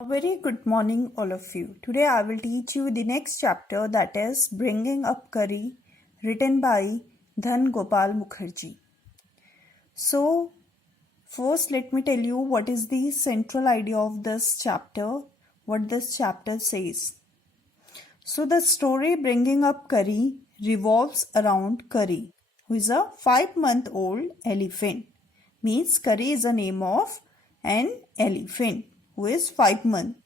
A very good morning, all of you. Today I will teach you the next chapter, that is Bringing Up Curry, written by Dhan Gopal Mukherjee. So, first let me tell you what is the central idea of this chapter, what this chapter says. So, the story Bringing Up Curry revolves around Curry, who is a 5-month-old elephant. Means Curry is a name of an elephant who is 5 months,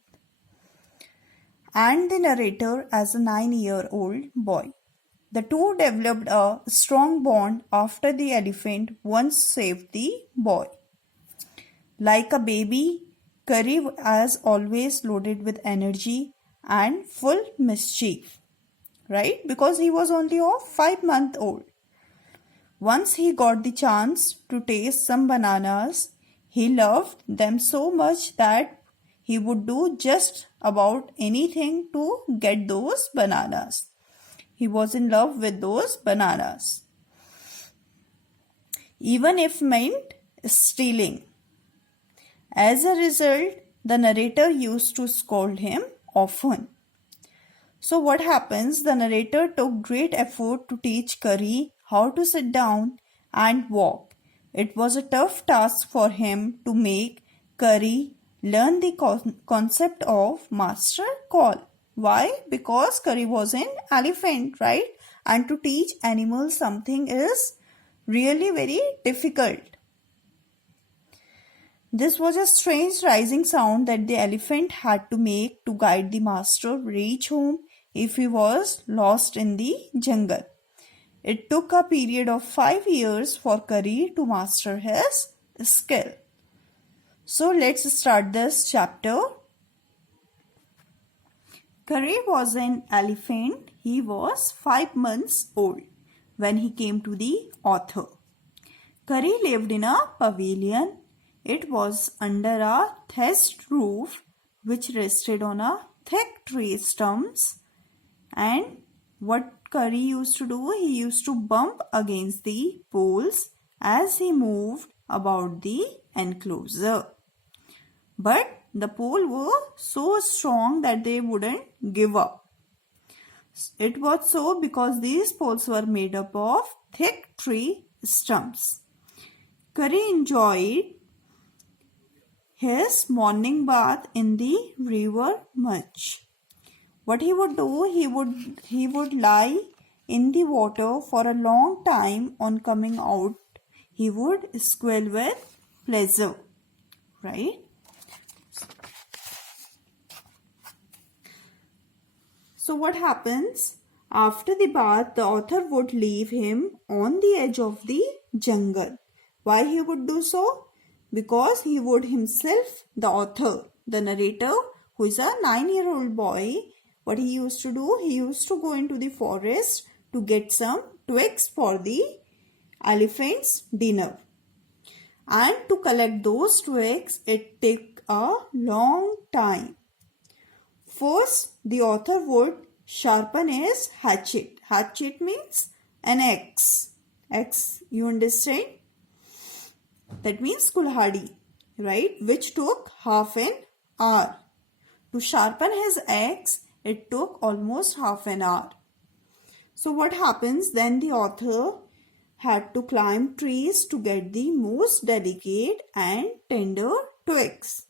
and the narrator as a 9-year-old boy. The two developed a strong bond after the elephant once saved the boy. Like a baby, Curry was always loaded with energy and full mischief, right? Because he was only a 5-month-old. Once he got the chance to taste some bananas, he loved them so much that he would do just about anything to get those bananas. He was in love with those bananas, even if meant stealing. As a result, the narrator used to scold him often. So what happens? The narrator took great effort to teach Curry how to sit down and walk. It was a tough task for him to make Curry learn the concept of master call. Why? Because Curry was an elephant, right? And to teach animals something is really very difficult. This was a strange rising sound that the elephant had to make to guide the master reach home if he was lost in the jungle. It took a period of 5 years for Curry to master his skill. So let's start this chapter. Curry was an elephant. He was 5 months old when he came to the author. Curry lived in a pavilion. It was under a thatched roof which rested on a thick tree stumps. And what Curry used to do, he used to bump against the poles as he moved about the enclosure. But the poles were so strong that they wouldn't give up. It was so because these poles were made up of thick tree stumps. Curry enjoyed his morning bath in the river much. What he would do, he would lie in the water for a long time. On coming out, he would squeal with pleasure, right? So what happens? After the bath, the author would leave him on the edge of the jungle. Why he would do so? Because he would himself, the author, the narrator, who is a 9-year-old boy, what he used to do, he used to go into the forest to get some twigs for the elephant's dinner. And to collect those twigs, it took a long time. First, the author would sharpen his hatchet. Hatchet means an axe. Axe, you understand? That means kulhadi, right? Which took half an hour. To sharpen his axe, it took almost half an hour. So what happens then? The author had to climb trees to get the most delicate and tender twigs.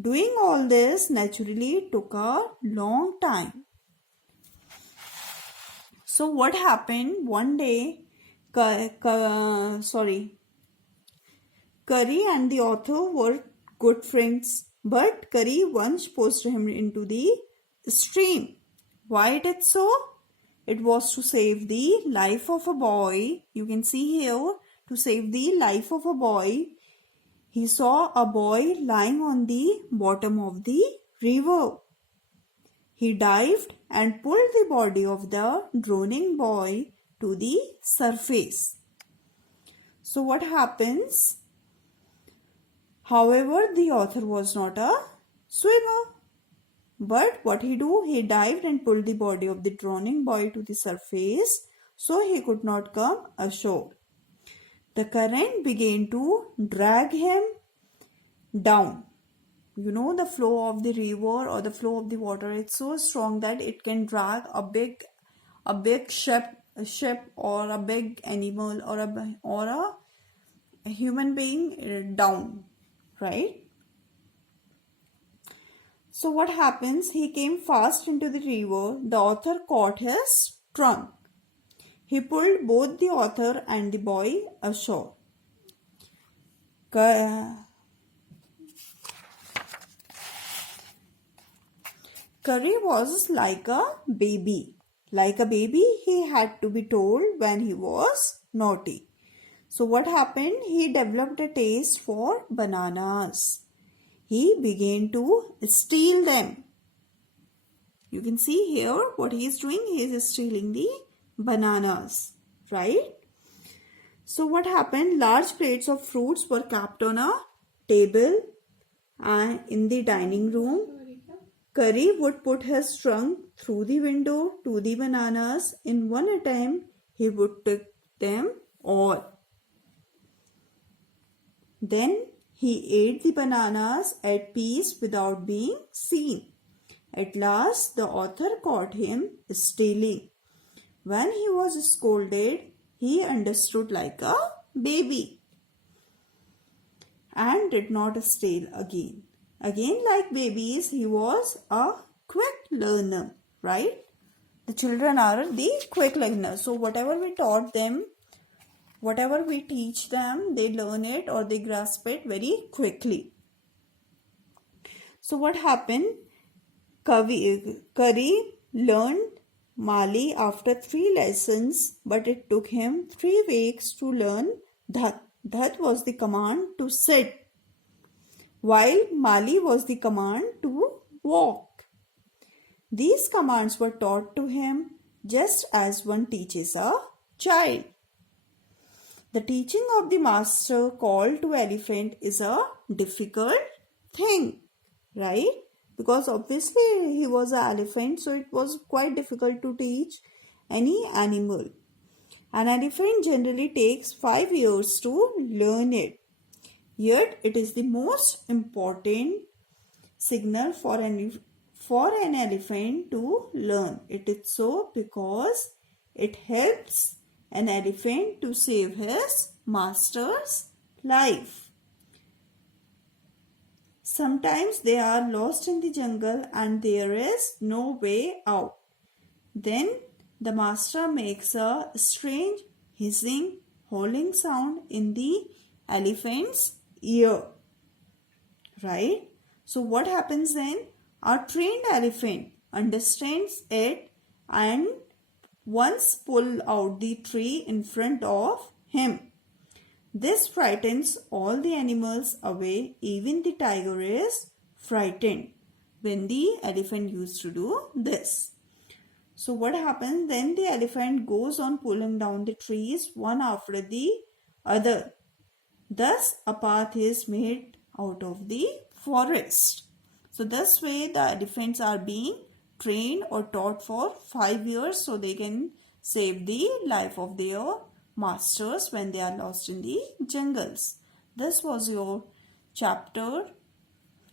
Doing all this naturally took a long time. So what happened? One day, Curry and the author were good friends, but Curry once pushed him into the stream. Why did it so? It was to save the life of a boy. You can see here, to save the life of a boy. He saw a boy lying on the bottom of the river. He dived and pulled the body of the drowning boy to the surface. So what happens? However, the author was not a swimmer. But what he do? He dived and pulled the body of the drowning boy to the surface so he could not come ashore. The current began to drag him down. the flow of the river or the flow of the water, it's so strong that it can drag a big ship or a big animal or a human being down, right? So what happens? He came fast into the river. The author caught his trunk. He pulled both the author and the boy ashore. Curry was like a baby. Like a baby, he had to be told when he was naughty. So what happened? He developed a taste for bananas. He began to steal them. You can see here what he is doing. He is stealing the bananas, right? So what happened? Large plates of fruits were kept on a table and in the dining room. Curry would put his trunk through the window to the bananas. In one attempt, he would take them all. Then he ate the bananas at peace without being seen. At last, the author caught him stealing. When he was scolded, he understood like a baby and did not steal again. Again, like babies, he was a quick learner, right? The children are the quick learners. So whatever we taught them, whatever we teach them, they learn it or they grasp it very quickly. So what happened? Curry learned Mali after 3 lessons, but it took him 3 weeks to learn Dhat. Dhat was the command to sit, while Mali was the command to walk. These commands were taught to him just as one teaches a child. The teaching of the master call to elephant is a difficult thing, right? Because obviously he was an elephant, so it was quite difficult to teach any animal. An elephant generally takes 5 years to learn it. Yet it is the most important signal for an elephant to learn. It is so because it helps an elephant to save his master's life. Sometimes they are lost in the jungle and there is no way out. Then the master makes a strange hissing, howling sound in the elephant's ear, right? So what happens then? A trained elephant understands it and once pull out the tree in front of him. This frightens all the animals away. Even the tiger is frightened when the elephant used to do this. So what happens then? The elephant goes on pulling down the trees one after the other. Thus a path is made out of the forest. So this way the elephants are being trained or taught for 5 years so they can save the life of their masters when they are lost in the jungles. This was your chapter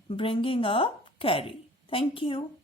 bringing up Carrie. Thank you.